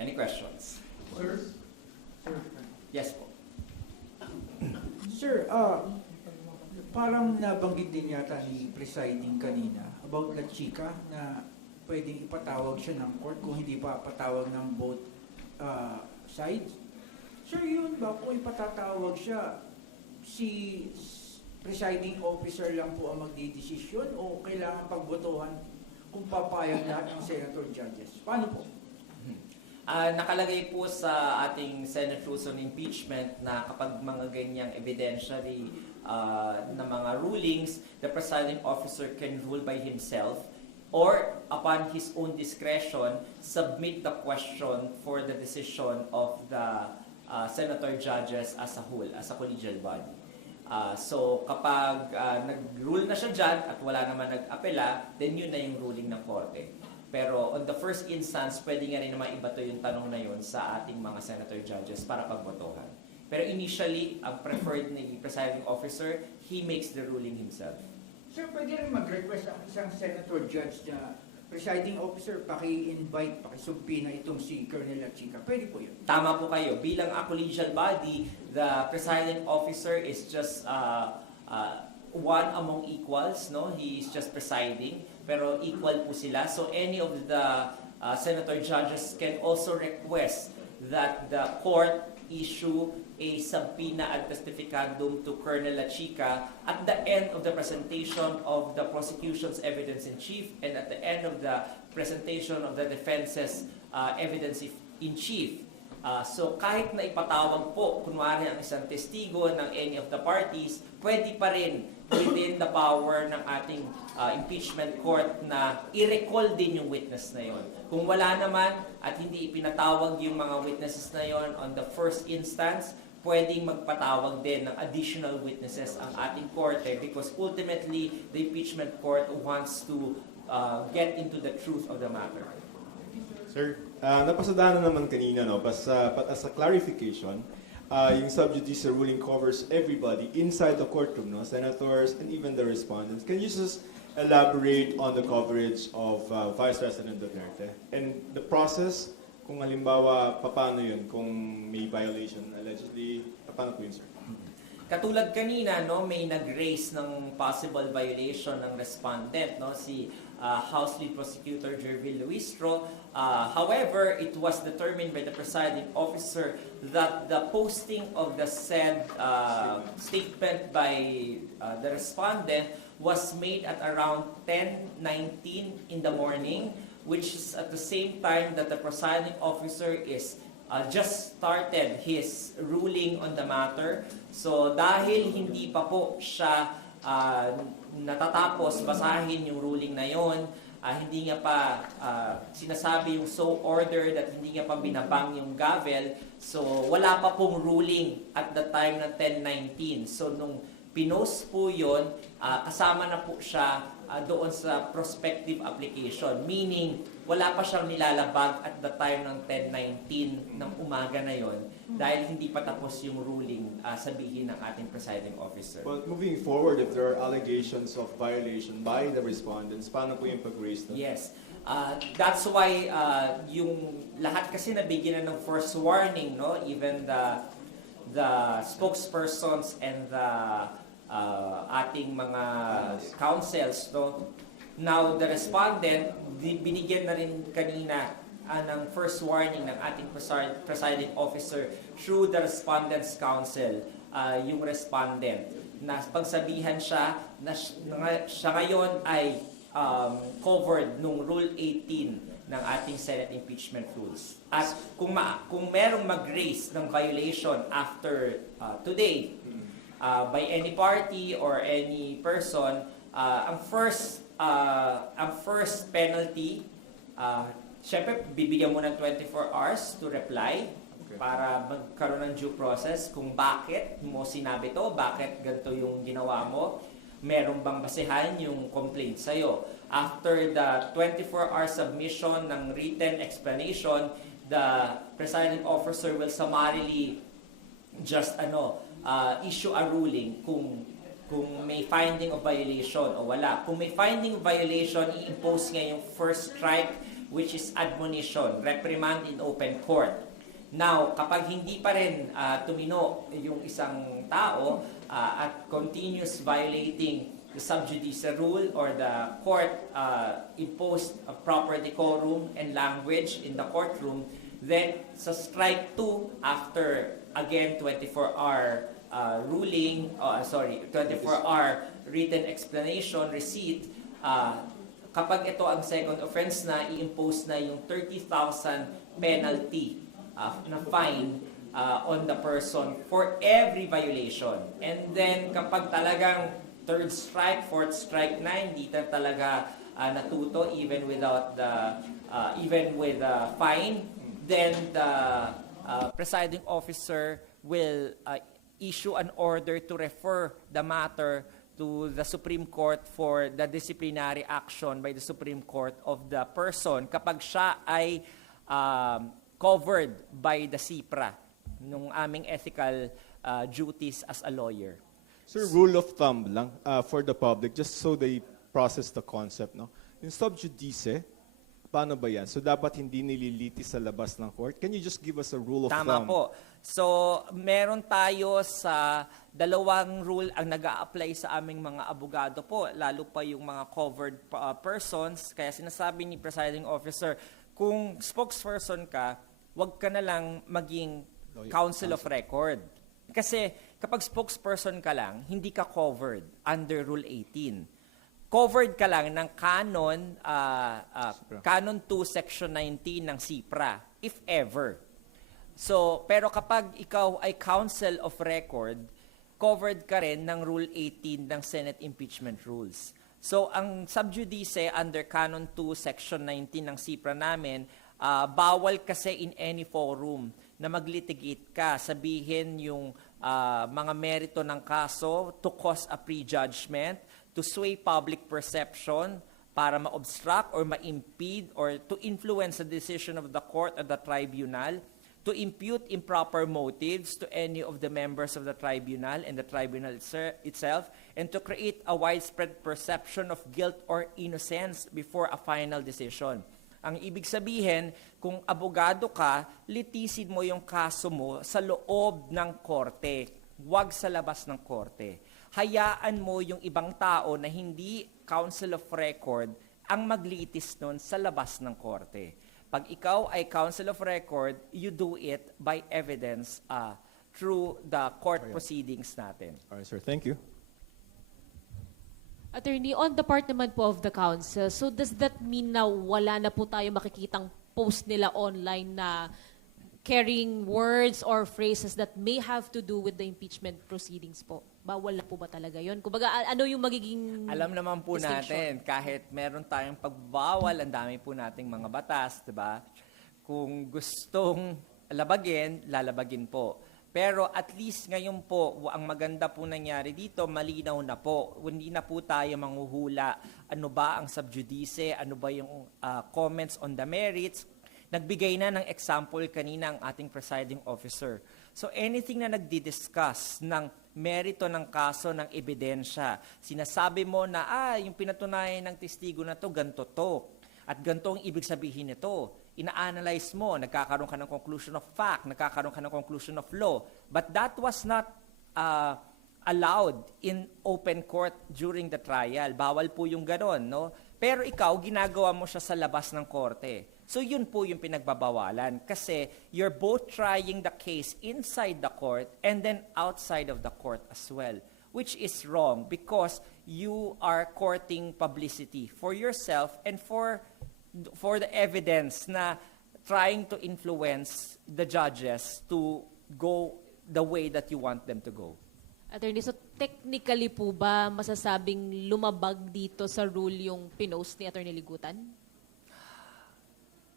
Any questions? Sir? Yes po. Sir, parang nabanggit din yata ni presiding kanina about La Chica na pwedeng ipatawag siya ng court kung hindi pa patawag ng both sides. Sir, yun ba kung ipatatawag siya, si presiding officer lang po ang magdidesisyon o kailangan pagbotohan kung papayag lahat ng senator judges? Paano po? Nakalagay po sa ating Senate Rules on Impeachment na kapag mga ganyang evidentiary na mga rulings, the presiding officer can rule by himself or upon his own discretion, submit the question for the decision of the senator judges as a whole, as a collegial body. So kapag nag-rule na siya dyan at wala naman nag-apela, then yun na yung ruling ng korte. Pero on the first instance, pwede nga rin naman ibato yung tanong na yun sa ating mga senator judges para pagbotohan. Pero initially, ang preferred ni presiding officer, he makes the ruling himself. Sir, pwede rin mag-request ang isang senator judge na presiding officer, paki-invite, paki-subpoena itong si Colonel La Chica. Pwede po yun. Tama po kayo. Bilang a collegial body, the presiding officer is just one among equals, no? He is just presiding, pero equal po sila. So any of the senator judges can also request that the court issue a subpoena ad testificandum to Colonel La Chica at the end of the presentation of the prosecution's evidence in chief and at the end of the presentation of the defense's evidence in chief. So kahit na ipatawag po, kunwari ang isang testigo ng any of the parties, pwede pa rin within the power ng ating impeachment court na i-recall din yung witness na yon. Kung wala naman at hindi ipinatawag yung mga witnesses na yon on the first instance, pwedeng magpatawag din ng additional witnesses ang ating korte because ultimately the impeachment court wants to get into the truth of the matter. Sir, napasadaan naman kanina, no? But as a clarification, yung sub judice ruling covers everybody inside the courtroom, no? Senators and even the respondents. Can you just elaborate on the coverage of Vice President Duterte and the process? Kung halimbawa, paano yun? Kung may violation allegedly, paano po yun, sir? Katulad kanina, no, may nag-raise ng possible violation ng respondent, no, si House Lead Prosecutor Jervil Luistro. However, it was determined by the presiding officer that the posting of the said statement by the respondent was made at around 10:19 in the morning, which is at the same time that the presiding officer is just started his ruling on the matter. So dahil hindi pa po siya natatapos basahin yung ruling na yon, hindi nga pa sinasabi yung so ordered at hindi nga pa binabang yung gavel, so wala pa pong ruling at the time na 10:19. So nung pinost po yun, kasama na po siya doon sa prospective application. Meaning, wala pa siyang nilalabag at the time ng 10:19 ng umaga na yon dahil hindi pa tapos yung ruling sabihin ng ating presiding officer. But moving forward, if there are allegations of violation by the respondents, paano po yung pag-raise na? Yes. That's why yung lahat kasi nabigyan na ng first warning, no? Even the spokespersons and the ating mga counsels, no? Now, the respondent, binigyan na rin kanina ng first warning ng ating presiding officer through the respondent's counsel, yung respondent, na pagsabihan siya na siya ngayon ay covered nung Rule 18 ng ating Senate impeachment rules. At kung merong mag-raise ng violation after today, by any party or any person, ang first penalty, syempre bibigyan mo ng 24 hours to reply para magkaroon ng due process kung bakit mo sinabi to, bakit ganito yung ginawa mo, meron bang basehan yung complaint sa'yo. After the 24-hour submission ng written explanation, the presiding officer will summarily just issue a ruling kung may finding of violation o wala. Kung may finding of violation, i-impose nga yung first strike which is admonition, reprimand in open court. Now, kapag hindi pa rin tumino yung isang tao at continuous violating the sub judice rule or the court imposed a proper decorum and language in the courtroom, then sa strike 2, after again 24-hour ruling, 24-hour written explanation, receipt, kapag ito ang second offense na, i-impose na yung 30,000 penalty na fine on the person for every violation. And then kapag talagang third strike, fourth strike na, hindi na talaga natuto even without the even with fine, then the presiding officer will issue an order to refer the matter to the Supreme Court for the disciplinary action by the Supreme Court of the person kapag siya ay covered by the CIPRA nung aming ethical duties as a lawyer. Sir, rule of thumb lang for the public, just so they process the concept, no? Yung sub judice, paano ba yan? So dapat hindi nililitis sa labas ng court? Can you just give us a rule of Tama thumb? po. So, meron tayo sa dalawang rule ang nag-a-apply sa aming mga abogado po, lalo pa yung mga covered persons. Kaya sinasabi ni presiding officer, kung spokesperson ka, wag ka na lang maging counsel of record. Kasi kapag spokesperson ka lang, hindi ka covered under Rule 18. Covered ka lang ng Canon 2, Section 19 ng CIPRA, if ever. So, pero kapag ikaw ay counsel of record, covered ka rin ng Rule 18 ng Senate Impeachment Rules. So, ang sub judice under Canon 2, Section 19 ng CIPRA namin, bawal kasi in any forum na maglitigate ka, sabihin yung mga merito ng kaso to cause a prejudgment, to sway public perception, para ma-obstruct or ma-impede or to influence the decision of the court or the tribunal, to impute improper motives to any of the members of the tribunal and the tribunal itself, and to create a widespread perception of guilt or innocence before a final decision. Ang ibig sabihin, kung abogado ka, litisin mo yung kaso mo sa loob ng korte, huwag sa labas ng korte. Hayaan mo yung ibang tao na hindi counsel of record ang maglitis nun sa labas ng korte. Pag ikaw ay counsel of record, you do it by evidence through the court proceedings natin. All right, sir. Thank you. Attorney, on the part naman po of the council, so does that mean na wala na po tayo makikitang post nila online na carrying words or phrases that may have to do with the impeachment proceedings po? Bawal na po ba talaga yun? Kumbaga, ano yung magiging Alam naman po distinction? natin, kahit meron tayong pagbawal, ang dami po nating mga batas, di ba? Kung gustong labagin, lalabagin po. Pero at least ngayon po, ang maganda po nangyari dito, malinaw na po. Hindi na po tayo manghuhula. Ano ba ang sub judice? Ano ba yung comments on the merits? Nagbigay na ng example kanina ang ating presiding officer. So anything na nagdi-discuss ng merito ng kaso, ng ebidensya, sinasabi mo na, yung pinatunayan ng testigo na to, ganito to. At ganito ang ibig sabihin nito. Ina-analyze mo, nagkakaroon ka ng conclusion of fact, nagkakaroon ka ng conclusion of law. But that was not allowed in open court during the trial. Bawal po yung ganon, no? Pero ikaw, ginagawa mo siya sa labas ng korte. So yun po yung pinagbabawalan kasi you're both trying the case inside the court and then outside of the court as well, which is wrong because you are courting publicity for yourself and for the evidence na trying to influence the judges to go the way that you want them to go. Attorney, so technically po ba masasabing lumabag dito sa rule yung pinost ni Attorney Ligutan?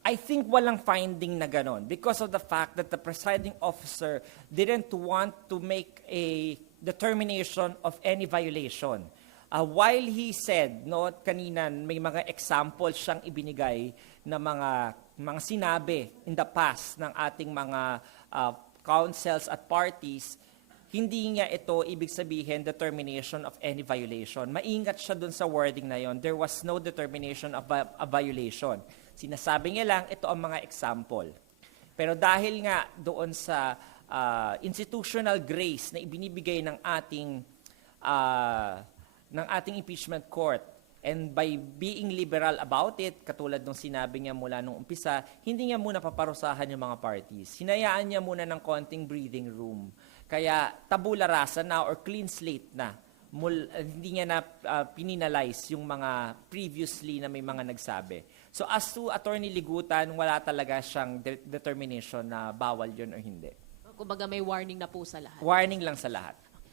I think walang finding na ganon because of the fact that the presiding officer didn't want to make a determination of any violation. While he said, no, kanina may mga examples siyang ibinigay na mga sinabi in the past ng ating mga councils at parties, hindi niya ito ibig sabihin determination of any violation. Maingat siya dun sa wording na yon. There was no determination of a violation. Sinasabi niya lang, ito ang mga example. Pero dahil nga doon sa institutional grace na ibinibigay ng ating impeachment court, and by being liberal about it, katulad nung sinabi niya mula nung umpisa, hindi niya muna paparusahan yung mga parties. Hinayaan niya muna ng konting breathing room. Kaya tabula rasa na or clean slate na. Hindi niya na pininalize yung mga previously na may mga nagsabi. So as to Attorney Ligutan, wala talaga siyang determination na bawal yun o hindi. Kumbaga may warning na po sa lahat. Warning lang sa lahat.